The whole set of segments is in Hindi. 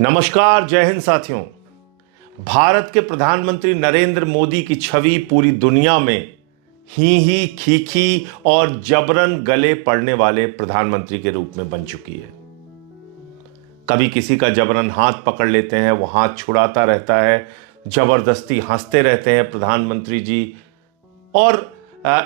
नमस्कार, जय हिंद साथियों। भारत के प्रधानमंत्री नरेंद्र मोदी की छवि पूरी दुनिया में ही खीखी और जबरन गले पड़ने वाले प्रधानमंत्री के रूप में बन चुकी है। कभी किसी का जबरन हाथ पकड़ लेते हैं, वो हाथ छुड़ाता रहता है, जबरदस्ती हंसते रहते हैं प्रधानमंत्री जी, और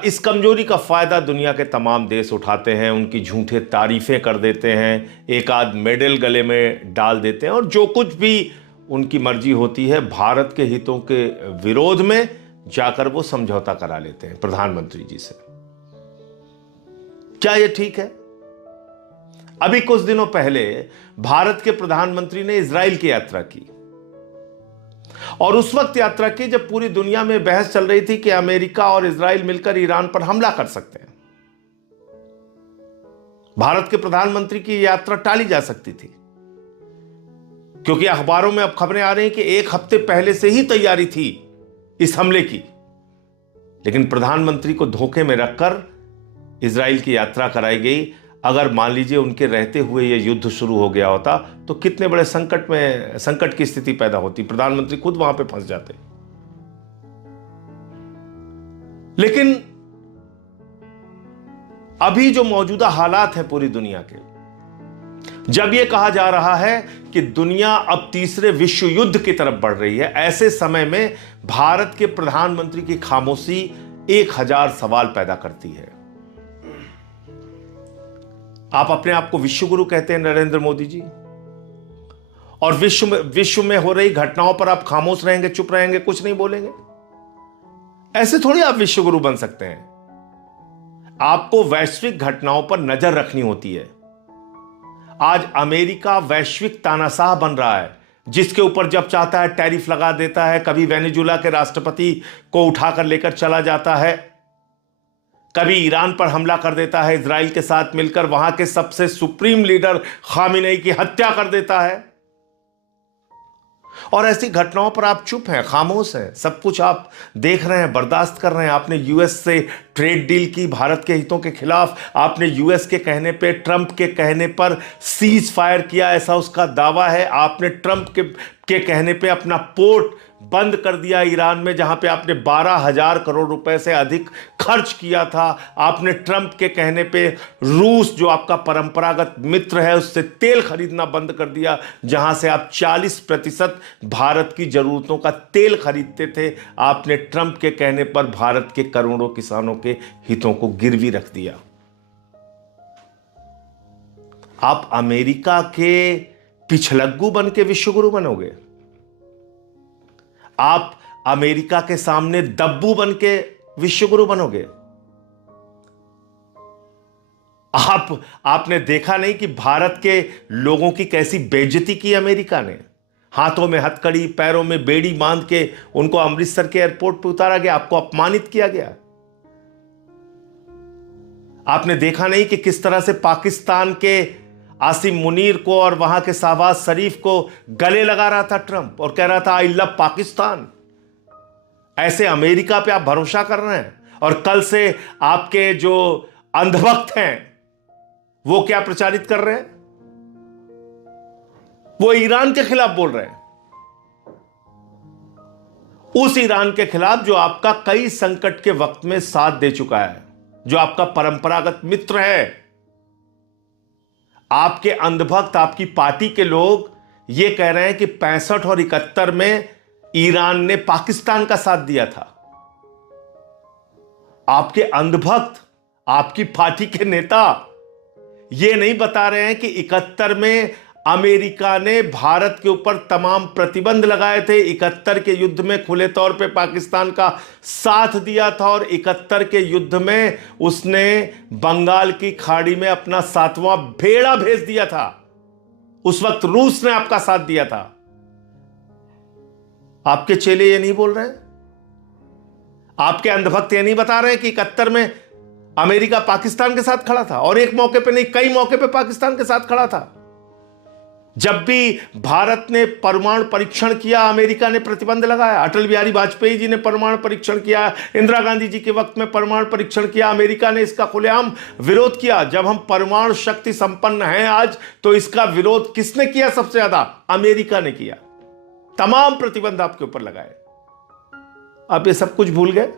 इस कमजोरी का फायदा दुनिया के तमाम देश उठाते हैं, उनकी झूठे तारीफें कर देते हैं, एक आध मेडल गले में डाल देते हैं और जो कुछ भी उनकी मर्जी होती है भारत के हितों के विरोध में जाकर वो समझौता करा लेते हैं प्रधानमंत्री जी से। क्या यह ठीक है? अभी कुछ दिनों पहले भारत के प्रधानमंत्री ने इजराइल की यात्रा की और उस वक्त यात्रा की जब पूरी दुनिया में बहस चल रही थी कि अमेरिका और इजराइल मिलकर ईरान पर हमला कर सकते हैं। भारत के प्रधानमंत्री की यात्रा टाली जा सकती थी क्योंकि अखबारों में अब खबरें आ रही हैं कि एक हफ्ते पहले से ही तैयारी थी इस हमले की, लेकिन प्रधानमंत्री को धोखे में रखकर इजराइल की यात्रा कराई गई। अगर मान लीजिए उनके रहते हुए यह युद्ध शुरू हो गया होता तो कितने बड़े संकट की स्थिति पैदा होती, प्रधानमंत्री खुद वहां पे फंस जाते। लेकिन अभी जो मौजूदा हालात है पूरी दुनिया के, जब यह कहा जा रहा है कि दुनिया अब तीसरे विश्व युद्ध की तरफ बढ़ रही है, ऐसे समय में भारत के प्रधानमंत्री की खामोशी 1000 सवाल पैदा करती है। आप अपने आप को विश्वगुरु कहते हैं नरेंद्र मोदी जी, और विश्व में हो रही घटनाओं पर आप खामोश रहेंगे, चुप रहेंगे, कुछ नहीं बोलेंगे। ऐसे थोड़ी आप विश्वगुरु बन सकते हैं। आपको वैश्विक घटनाओं पर नजर रखनी होती है। आज अमेरिका वैश्विक तानाशाह बन रहा है, जिसके ऊपर जब चाहता है टैरिफ लगा देता है। कभी वेनेजुला के राष्ट्रपति को उठाकर लेकर चला जाता है, कभी ईरान पर हमला कर देता है इजराइल के साथ मिलकर, वहां के सबसे सुप्रीम लीडर खामिनेई की हत्या कर देता है। और ऐसी घटनाओं पर आप चुप हैं, खामोश हैं, सब कुछ आप देख रहे हैं, बर्दाश्त कर रहे हैं। आपने यूएस से ट्रेड डील की भारत के हितों के खिलाफ, आपने यूएस के कहने पे, ट्रंप के कहने पर सीज फायर किया, ऐसा उसका दावा है। आपने ट्रंप के कहने पे अपना पोर्ट बंद कर दिया ईरान में, जहां पे आपने 12,000 करोड़ रुपए से अधिक खर्च किया था। आपने ट्रंप के कहने पे रूस, जो आपका परंपरागत मित्र है, उससे तेल खरीदना बंद कर दिया, जहां से आप 40% भारत की जरूरतों का तेल खरीदते थे। आपने ट्रंप के कहने पर भारत के करोड़ों किसानों के हितों को गिरवी रख दिया। आप अमेरिका के पिछलग्गू बन के विश्वगुरु बनोगे? आप अमेरिका के सामने दब्बू बन के विश्वगुरु बनोगे? आपने देखा नहीं कि भारत के लोगों की कैसी बेइज्जती की अमेरिका ने? हाथों में हथकड़ी, पैरों में बेड़ी बांध के उनको अमृतसर के एयरपोर्ट पर उतारा गया, आपको अपमानित किया गया। आपने देखा नहीं कि किस तरह से पाकिस्तान के आसिम मुनीर को और वहां के शहबाज शरीफ को गले लगा रहा था ट्रंप और कह रहा था आई लव पाकिस्तान। ऐसे अमेरिका पे आप भरोसा कर रहे हैं, और कल से आपके जो अंधभक्त हैं वो क्या प्रचारित कर रहे हैं? वो ईरान के खिलाफ बोल रहे हैं, उस ईरान के खिलाफ जो आपका कई संकट के वक्त में साथ दे चुका है, जो आपका परंपरागत मित्र है। आपके अंधभक्त, आपकी पार्टी के लोग ये कह रहे हैं कि 65 और 71 में ईरान ने पाकिस्तान का साथ दिया था। आपके अंधभक्त, आपकी पार्टी के नेता ये नहीं बता रहे हैं कि 71 में अमेरिका ने भारत के ऊपर तमाम प्रतिबंध लगाए थे, 71 के युद्ध में खुले तौर पे पाकिस्तान का साथ दिया था, और 71 के युद्ध में उसने बंगाल की खाड़ी में अपना 7वां बेड़ा भेज दिया था। उस वक्त रूस ने आपका साथ दिया था। आपके चेले ये नहीं बोल रहे हैं? आपके अंधभक्त ये नहीं बता रहे हैं कि 71 में अमेरिका पाकिस्तान के साथ खड़ा था, और एक मौके पे नहीं, कई मौके पे पाकिस्तान के साथ खड़ा था। जब भी भारत ने परमाणु परीक्षण किया, अमेरिका ने प्रतिबंध लगाया। अटल बिहारी वाजपेयी जी ने परमाणु परीक्षण किया, इंदिरा गांधी जी के वक्त में परमाणु परीक्षण किया, अमेरिका ने इसका खुलेआम विरोध किया। जब हम परमाणु शक्ति संपन्न हैं आज, तो इसका विरोध किसने किया? सबसे ज्यादा अमेरिका ने किया। तमाम प्रतिबंध आपके ऊपर लगाए। आप ये सब कुछ भूल गए।